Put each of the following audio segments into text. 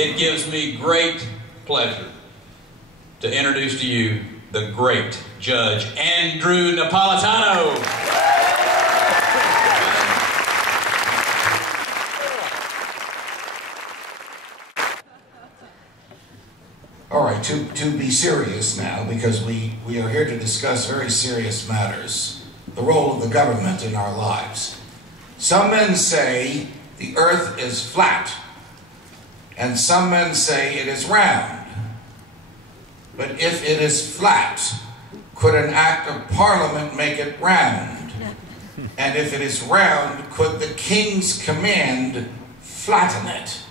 It gives me great pleasure to introduce to you the great Judge Andrew Napolitano. All right, to be serious now, because we are here to discuss very serious matters, the role of the government in our lives. Some men say the earth is flat, and some men say it is round. But if it is flat, could an act of parliament make it round? And if it is round, could the king's command flatten it?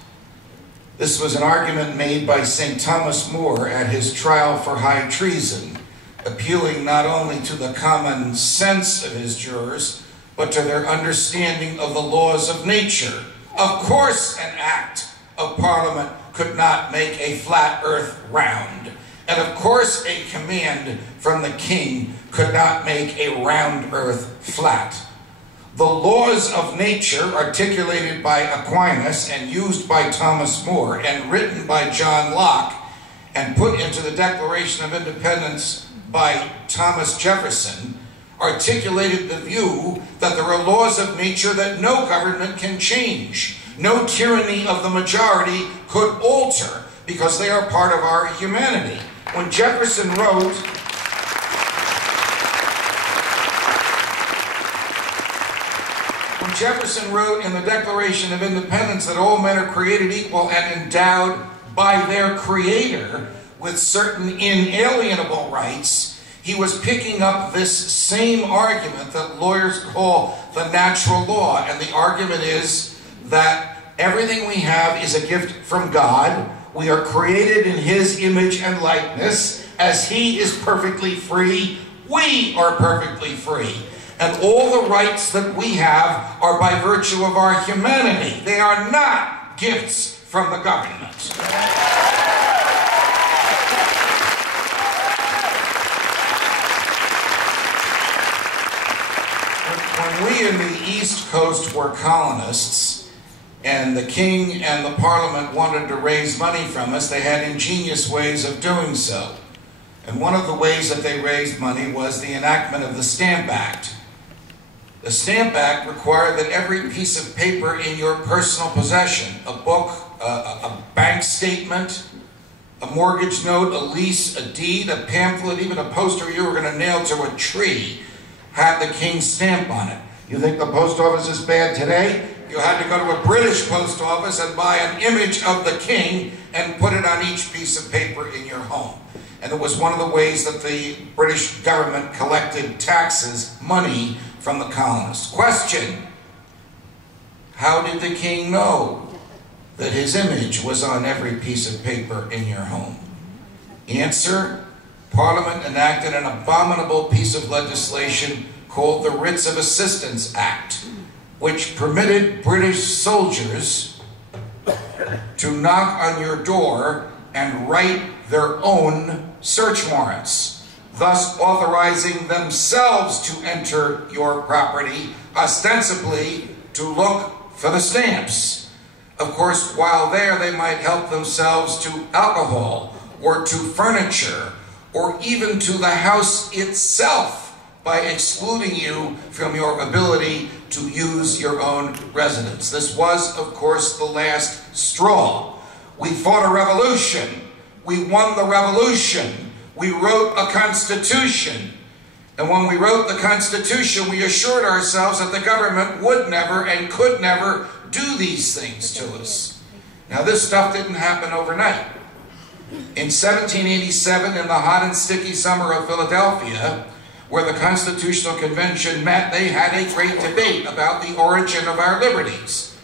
This was an argument made by St. Thomas More at his trial for high treason, appealing not only to the common sense of his jurors, but to their understanding of the laws of nature. Of course, an act of parliament could not make a flat earth round. And of course, a command from the king could not make a round earth flat. The laws of nature, articulated by Aquinas and used by Thomas More and written by John Locke and put into the Declaration of Independence by Thomas Jefferson, articulated the view that there are laws of nature that no government can change. No tyranny of the majority could alter because they are part of our humanity. When Jefferson wrote, in the Declaration of Independence that all men are created equal and endowed by their Creator with certain inalienable rights, he was picking up this same argument that lawyers call the natural law. And the argument is that everything we have is a gift from God. We are created in His image and likeness. As He is perfectly free, we are perfectly free. And all the rights that we have are by virtue of our humanity. They are not gifts from the government. When we in the East Coast were colonists, and the king and the parliament wanted to raise money from us, they had ingenious ways of doing so. And one of the ways that they raised money was the enactment of the Stamp Act. The Stamp Act required that every piece of paper in your personal possession, a book, a bank statement, a mortgage note, a lease, a deed, a pamphlet, even a poster you were going to nail to a tree, had the king's stamp on it. You think the post office is bad today? You had to go to a British post office and buy an image of the king and put it on each piece of paper in your home. And it was one of the ways that the British government collected taxes, money, from the colonists. Question: how did the king know that his image was on every piece of paper in your home? Answer: Parliament enacted an abominable piece of legislation called the Writs of Assistance Act, which permitted British soldiers to knock on your door and write their own search warrants, thus authorizing themselves to enter your property, ostensibly to look for the stamps. Of course, while there, they might help themselves to alcohol or to furniture or even to the house itself by excluding you from your ability to use your own residence. This was, of course, the last straw. We fought a revolution. We won the revolution. We wrote a constitution. And when we wrote the constitution, we assured ourselves that the government would never and could never do these things to us. Now, this stuff didn't happen overnight. In 1787, in the hot and sticky summer of Philadelphia, where the Constitutional Convention met, they had a great debate about the origin of our liberties.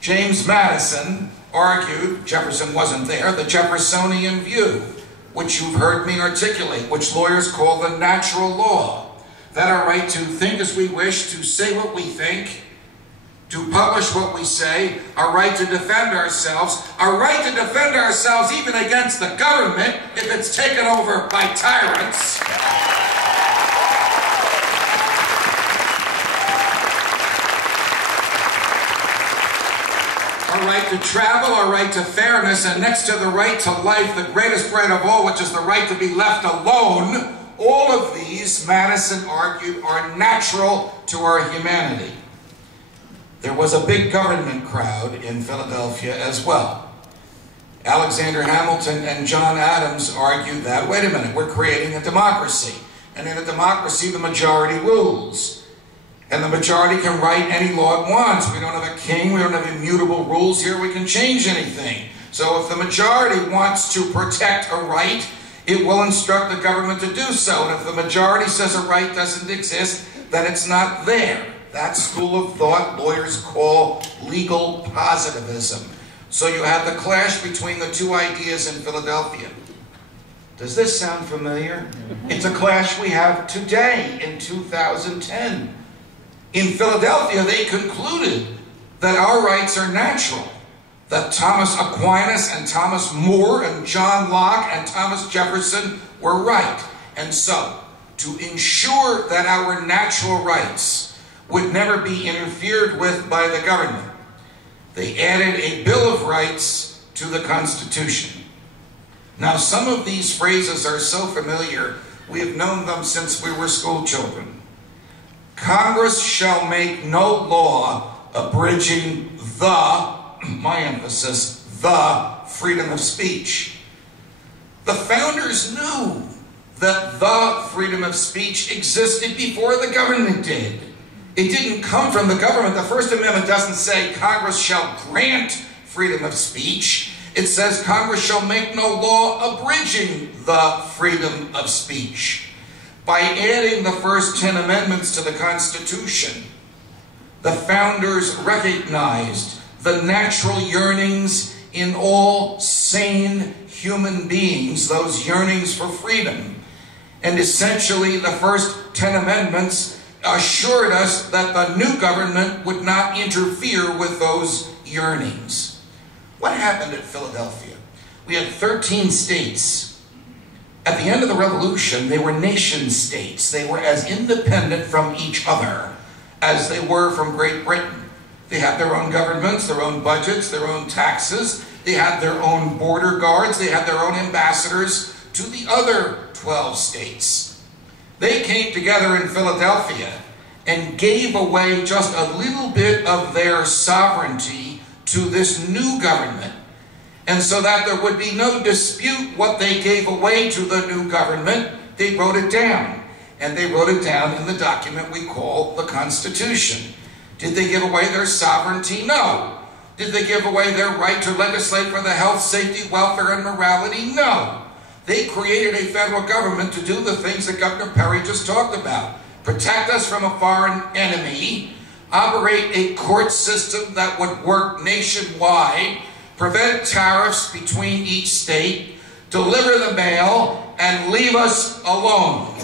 James Madison argued, Jefferson wasn't there, the Jeffersonian view, which you've heard me articulate, which lawyers call the natural law, that our right to think as we wish, to say what we think, to publish what we say, our right to defend ourselves, our right to defend ourselves even against the government if it's taken over by tyrants. Our our right to travel, our right to fairness, and next to the right to life, the greatest right of all, which is the right to be left alone, all of these, Madison argued, are natural to our humanity. There was a big government crowd in Philadelphia as well. Alexander Hamilton and John Adams argued that, wait a minute, we're creating a democracy. And in a democracy, the majority rules. And the majority can write any law it wants. We don't have a king, we don't have immutable rules here, we can change anything. So if the majority wants to protect a right, it will instruct the government to do so. And if the majority says a right doesn't exist, then it's not there. That school of thought lawyers call legal positivism. So you have the clash between the two ideas in Philadelphia. Does this sound familiar? It's a clash we have today in 2010. In Philadelphia, they concluded that our rights are natural, that Thomas Aquinas and Thomas More and John Locke and Thomas Jefferson were right. And so, to ensure that our natural rights would never be interfered with by the government, they added a Bill of Rights to the Constitution. Now, some of these phrases are so familiar, we have known them since we were school children. Congress shall make no law abridging the, my emphasis, the freedom of speech. The founders knew that the freedom of speech existed before the government did. It didn't come from the government. The First Amendment doesn't say Congress shall grant freedom of speech. It says Congress shall make no law abridging the freedom of speech. By adding the first 10 amendments to the Constitution, the founders recognized the natural yearnings in all sane human beings, those yearnings for freedom. And essentially, the first 10 amendments assured us that the new government would not interfere with those yearnings. What happened at Philadelphia? We had 13 states. At the end of the Revolution, they were nation states. They were as independent from each other as they were from Great Britain. They had their own governments, their own budgets, their own taxes. They had their own border guards. They had their own ambassadors to the other 12 states. They came together in Philadelphia and gave away just a little bit of their sovereignty to this new government. And so that there would be no dispute what they gave away to the new government, they wrote it down. And they wrote it down in the document we call the Constitution. Did they give away their sovereignty? No. Did they give away their right to legislate for the health, safety, welfare, and morality? No. They created a federal government to do the things that Governor Perry just talked about. Protect us from a foreign enemy, operate a court system that would work nationwide, prevent tariffs between each state, deliver the mail, and leave us alone.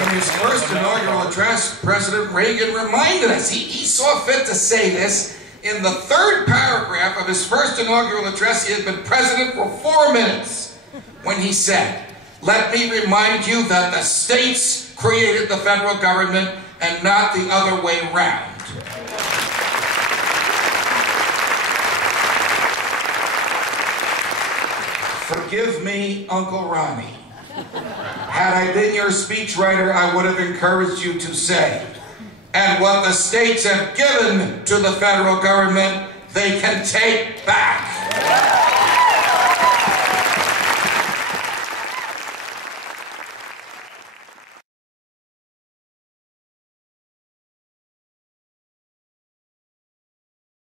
In his first inaugural address, President Reagan reminded us, he saw fit to say this, in the third paragraph of his first inaugural address. He had been president for 4 minutes when he said, "Let me remind you that the states created the federal government and not the other way around." Forgive me, Uncle Ronnie. Had I been your speechwriter, I would have encouraged you to say, "And what the states have given to the federal government, they can take back."